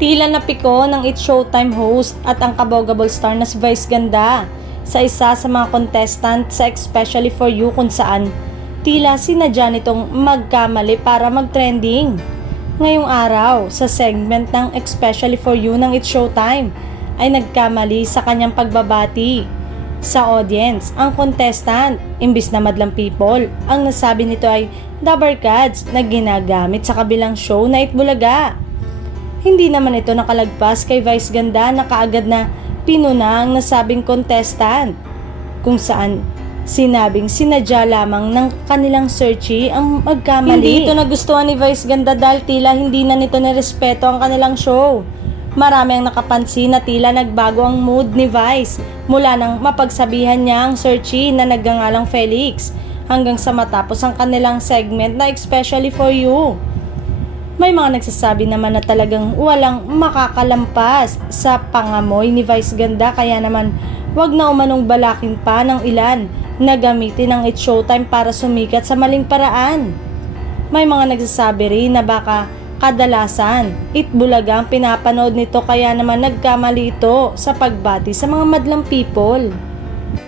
Tila napiko ng It's Showtime host at ang kabogable star na si Vice Ganda sa isa sa mga contestant sa Especially For You kung saan tila sinadya nitong magkamali para mag-trending. Ngayong araw, sa segment ng Especially For You ng It's Showtime ay nagkamali sa kanyang pagbabati sa audience. Ang contestant, imbis na madlang people, ang nasabi nito ay the barkads na ginagamit sa kabilang show na Itbulaga. Hindi naman ito nakalagpas kay Vice Ganda na kaagad na pinuna ang nasabing contestant, kung saan sinabing sinadya lamang ng kanilang searchy ang magkamali. Hindi ito nagustuhan ni Vice Ganda dahil tila hindi na nito nirespeto ang kanilang show. Marami ang nakapansin na tila nagbago ang mood ni Vice mula nang mapagsabihan niya ang searchy na nagngangalang Felix hanggang sa matapos ang kanilang segment na Especially For You. May mga nagsasabi naman na talagang walang makakalampas sa pangamoy ni Vice Ganda, kaya naman wag na umanong balakin pa ng ilan na gamitin ang It's Showtime para sumikat sa maling paraan. May mga nagsasabi rin na baka kadalasan Itbulaga ang pinapanood nito kaya naman nagkamali ito sa pagbati sa mga madlang people.